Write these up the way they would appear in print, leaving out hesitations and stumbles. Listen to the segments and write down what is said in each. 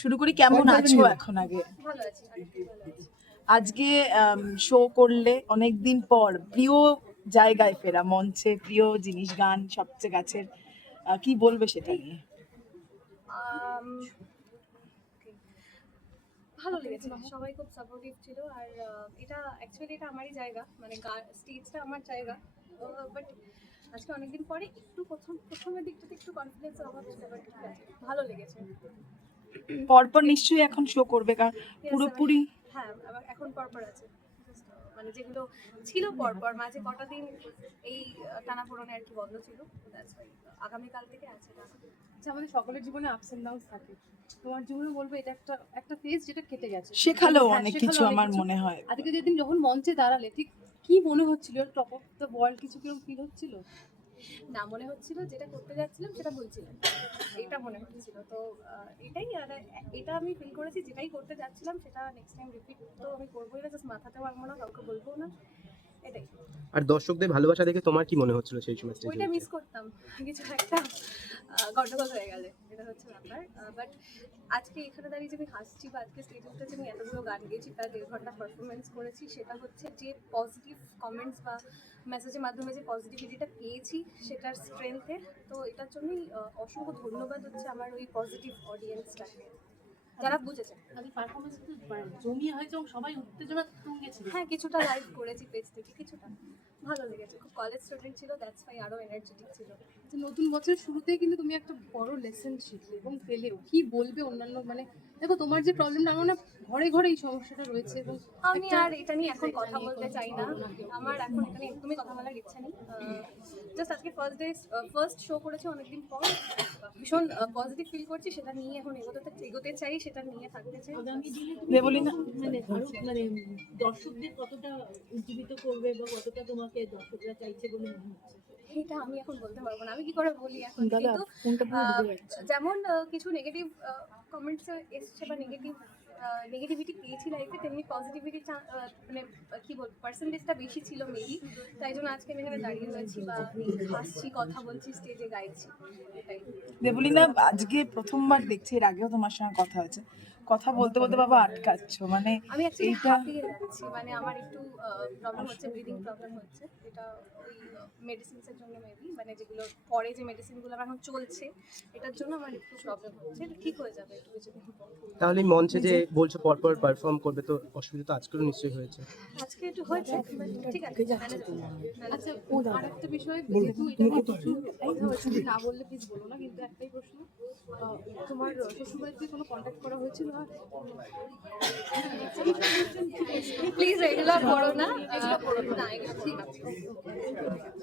শুরু করি, কেমন আছো এখন আগে? ভালো আছি, অনেকটাই ভালো আছি। আজকে শো করলে অনেকদিন পর, প্রিয় জায়গায় ফেরা, মঞ্চে প্রিয় জিনিস, গান সবচেয়ে কাছের, কি বলবে সেটা নিয়ে? আম, okay, ভালো লেগেছে, সবাই খুব সাপোর্টিভ ছিল। আর এটা অ্যাকচুয়ালি এটা আমারই জায়গা, মানে স্টেজটা আমার জায়গা। বাট আজকে অনেকদিন পরে একটু প্রথমের দিকটাতে একটু কনফিডেন্সের অভাব ছিল, বাট ঠিক আছে, ভালো লেগেছে। পরপর নিশ্চয়ই এখন শো করবে, কারণ Yes, পুরোপুরি হ্যাঁ, আবার এখন পরপর আছে। Just, মানে যেগুলো ছিল পরপর, মাঝে কটা দিন এই টানাপোড়েনে আর কি বন্ধ ছিল। That's why আগামীকাল থেকে আছে টানা। আচ্ছা, আমাদের সকলের জীবনে আপস এন্ড ডাউনস থাকে। তোমার জীবনে বলবো এটা একটা ফেজ যেটা কেটে গেছে। শেখালো হ্যাঁ, অনেক শেখালো কিছু, অনেক আমার কিছু। মনে হয়। আজকে যেদিন যখন মঞ্চে দাঁড়ালে ঠিক কি মনে হচ্ছিল? টপ অফ দ্য ওয়ার্ল্ড কিছু কিরকম ফিল হচ্ছিল? না, মনে হচ্ছিল যেটা করতে যাচ্ছিলাম সেটা ভুলছিলাম, এটা মনে হচ্ছিল। তো এটাই, আর এটা আমি ফিল করেছি, যেটাই করতে যাচ্ছিলাম সেটা নেক্সট টাইম রিপিট তো আমি করবোই না, জাস্ট মাথাতে ভাঙবো না, কাউকে বলবো না, এটাই। আর দর্শকদের ভালোবাসা দেখে তোমার কি মনে হচ্ছিল সেই সময় স্টেজে? ওইটা মিস করতাম, কিছু একটা গন্ডগোল হয়ে গেলে, এটা হচ্ছে ব্যাপার। বাট আজকে এখানে দাঁড়িয়ে যে আমি হাসছি, বা আজকে স্টেজে উঠে যে আমি এতগুলো গান গেয়েছি, প্রায় 1.5 ঘন্টা পারফরমেন্স করেছি, সেটা হচ্ছে যে পজিটিভ কমেন্টস বা মেসেজের মাধ্যমে যে পজিটিভিটিটা পেয়েছি সেটার স্ট্রেংথে। তো এটার জন্যই অসংখ্য ধন্যবাদ হচ্ছে আমার ওই পজিটিভ অডিয়েন্সটাকে, যারা বুঝেছে। তাদের পারফরম্যান্স তো জমিয়ে হয়েছে এবং সবাই উত্তেজনা তুঙ্গে ছিল। হ্যাঁ, কিছুটা লাইভ করেছি পেজ থেকে, কিছুটা ভালো লেগেছে। খুব কলেজ স্টুডেন্ট ছিল, দ্যাটস ওয়াই আরও এনার্জেটিক ছিল। যে নতুন বছরের শুরুতেই কিন্তু তুমি একটা বড় লেসন শিখলে এবং পেলেও কি বলবে অন্যান্য, মানে দেখো তোমার যে প্রবলেমটা, আমার না ঘরে ঘরে এই সমস্যাটা রয়েছে এবং আমি আর এটা নিয়ে এখন কথা বলতে চাই না, আমার এখন এটা নিয়ে একদমই কথা বলার ইচ্ছা নেই। জাস্ট আজকে ফার্স্ট শো করেছি অনেকদিন পর, ভীষণ পজিটিভ ফিল করছি, সেটা নিয়ে এখন এগোতে চাই, সেটা নিয়ে থাকতে চাই। দেবলীনা, মানে দর্শকদের কতটা উজ্জীবিত করবে বা কতটা তোমাকে দর্শকরা চাইছে বলে মনে হচ্ছে? এটা আমি এখন বলতে পারবো না, আমি কি করে বলি এখন। দাদা, কিন্তু ফোনটা পুরো ডুবে যাচ্ছে। যেমন কিছু নেগেটিভ কমেন্টস এসছে বা নেগেটিভিটি পেয়েছি লাইফে, তেমনি পজিটিভিটি মানে কি বলবো, পার্সেন্টেজটা বেশি ছিল মেবি, তাই জন্য আজকে আমি এখানে দাঁড়িয়ে রয়েছি বা হাসছি, কথা বলছি, স্টেজে গাইছি, এটাই। দেবলীনা, আজকে প্রথমবার দেখছি, এর আগেও তোমার সঙ্গে কথা হয়েছে, কথা বলতে বলতে বাবা আটকাচ্ছ, মানে আমি অ্যাকচুয়ালি এইটা হাঁপিয়ে যাচ্ছি, মানে আমার একটু প্রবলেম হচ্ছে, ব্রিদিং প্রবলেম হচ্ছে, এটা ওই মেডিসিনসের জন্য মেবি, মানে যেগুলো পরে যে মেডিসিনগুলো আমার এখন চলছে এটার জন্য আমার একটু প্রবলেম হচ্ছে, এটা ঠিক হয়ে যাবে একটু কিছুদিন পর। তাহলে মঞ্চে যে বলছো পরপর পারফর্ম করবে, তো অসুবিধা তো আজকেও নিশ্চয়ই হয়েছে। আজকে একটু হয়েছে, but ঠিক আছে, আচ্ছা, আর একটা বিষয়, যেহেতু এটা নিয়ে প্রচুর কথা হয়েছে, না বললে প্লিজ বলো না, কিন্তু একটাই প্রশ্ন, তোমার শ্বশুরবাড়িতে কোনো কন্ট্যাক্ট করা হয়েছিল? আর প্লিজ এগুলো করো না, এগুলো করো না, এগুলো ঠিক আছে।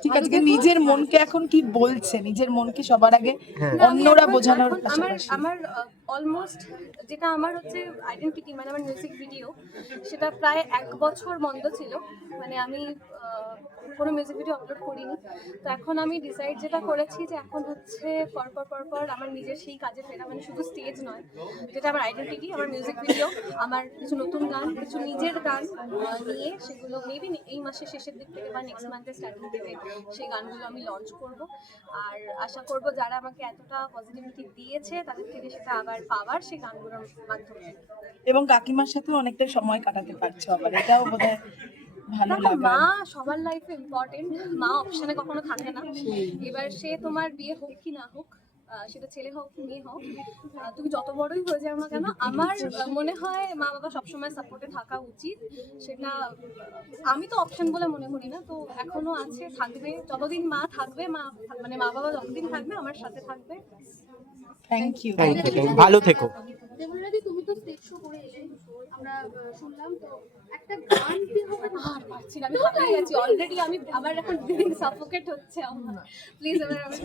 ঠিক আছে, কিন্তু নিজের মনকে এখন কি বলছে, নিজের মনকে সবার আগে অন্যরা বোঝানোর আমার পাশাপাশি আমার অলমোস্ট যেটা আমার হচ্ছে আইডেন্টিটি, মানে আমার মিউজিক ভিডিও, সেটা প্রায় 1 বছর বন্ধ ছিল, মানে আমি কোনো মিউজিক ভিডিও আপলোড করিনি। তো এখন আমি ডিসাইড যেটা করেছি যে এখন হচ্ছে পরপর আমার নিজের সেই কাজে ফেরা, মানে শুধু স্টেজ নয়, যেটা আমার আইডেন্টিটি, আমার মিউজিক ভিডিও, আমার কিছু নতুন গান, কিছু নিজের গান নিয়ে, সেগুলো মেবি এই মাসের শেষের দিক থেকে বা নেক্সট মান্থের স্টার্টিং থেকে সেই গানগুলো আমি লঞ্চ করব। আর আশা করব যারা আমাকে এতটা পজিটিভিটি দিয়েছে তাদের থেকে সেটা আবার পাওয়ার সেই গানগুলোর মাধ্যমে। এবং কাকিমার সাথে অনেকটা সময় কাটাতে পারছো, আবার এটাও বোধহয় ভালো দেখো, লাগে। মা সবার লাইফে ইম্পর্টেন্ট, মা অপশনে কখনো থাকে না। এবার সে তোমার বিয়ে হোক কি না হোক, সেটা ছেলে হোক কি মেয়ে হোক, তুমি যত বড়ই হয়ে যাও না কেন, আমার মনে হয় মা বাবা সবসময় সাপোর্টে থাকা উচিত। সেটা আমি তো অপশন বলে মনে করি না, তো এখনো আছে, থাকবে, যতদিন মা থাকবে, মানে মা বাবা যতদিন থাকবে আমার সাথে থাকবে। Thank you. ভালো থেকো। দেবলীনাদি, তুমি তো স্টেজ শো করে এলে, আমরা শুনলাম, তো একটা গান কি হবে? আর পারছি না, আমি হাঁপিয়ে গেছি অলরেডি, আমি আবার এখন ব্রিদিং সাফোকেট হচ্ছে আমার, প্লিজ এবার আমি